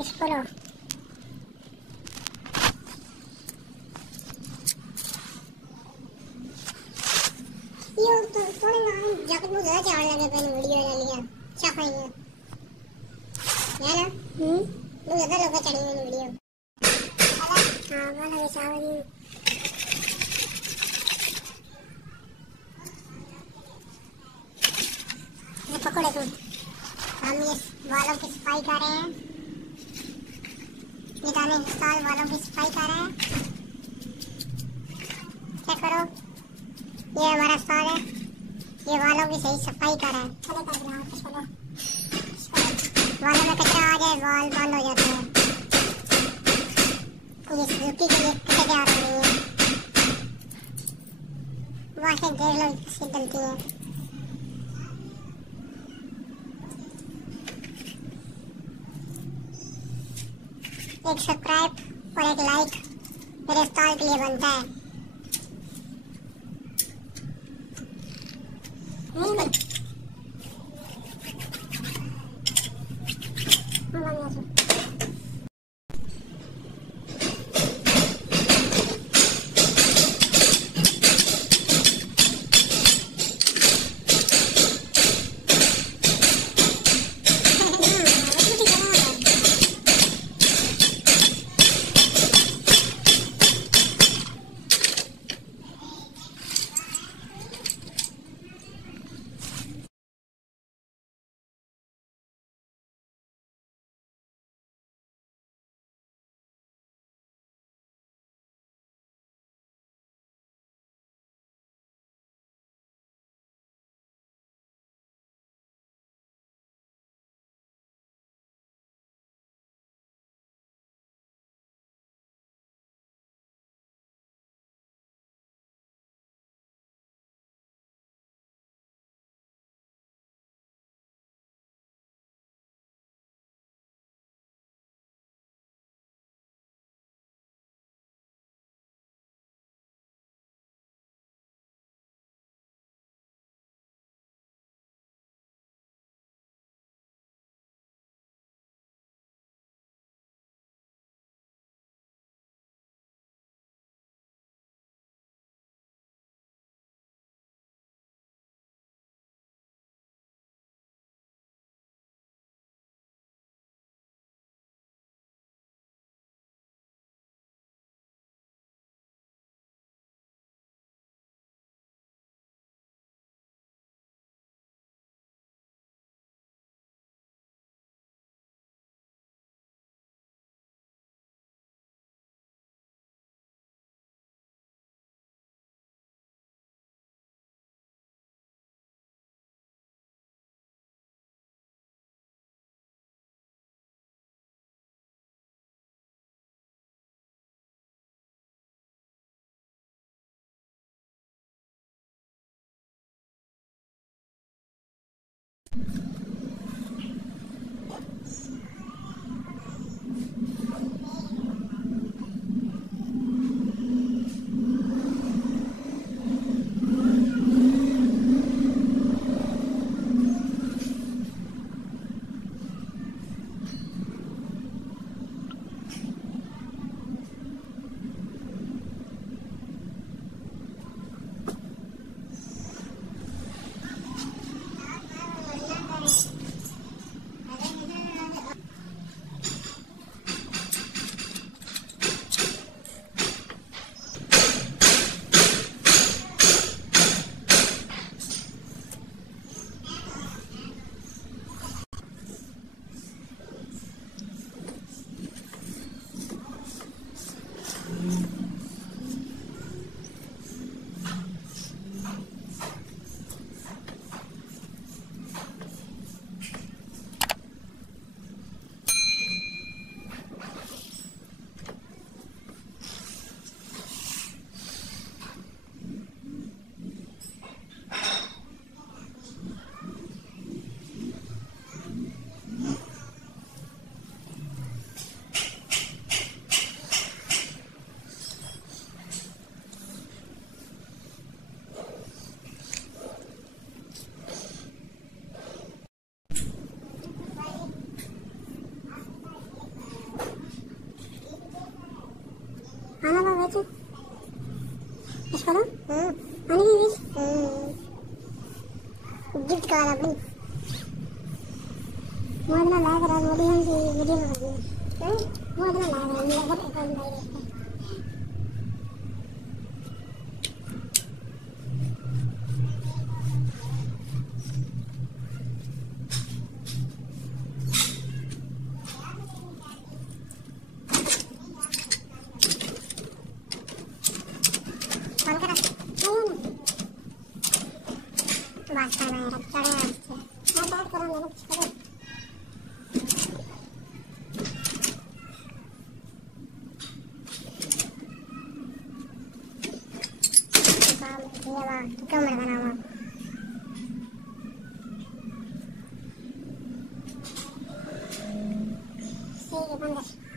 इसको लो। यो तो थोड़े ना जाकर मुझे चावल लगे पहले वीडियो ले लिया चापाई है ना। मुझे तो लोग चढ़ी हुई वीडियो। हाँ वाला के चावल ये पकड़े तुम। हम ये वालों की सफाई कर रहे हैं, ये दाने साल वालों की सफाई कर रहे हैं। चेक करो, ये हमारा साल है, ये वालों की सही सफाई कर रहा है। वालों में कचरा आ जाए वाल बंद हो जाते हैं। ये सुजुकी के लिए कटे जा रही है, वहाँ से देख लो कैसे डलती है। एक सब्सक्राइब और एक लाइक मेरे स्टॉल के लिए बनता है। बच्चे इसको ना आने की विश गिफ्ट काला अपनी मोदना लाग रहा मोदी हम से वीडियो में मोदना लाग रहा मेरा घर अकाउंट भाई फोन करा बात कर रहा है चढ़े मैं बात कर रहा हूं मैंने कुछ करो ये बात क्यों मर गया ना सही है बंद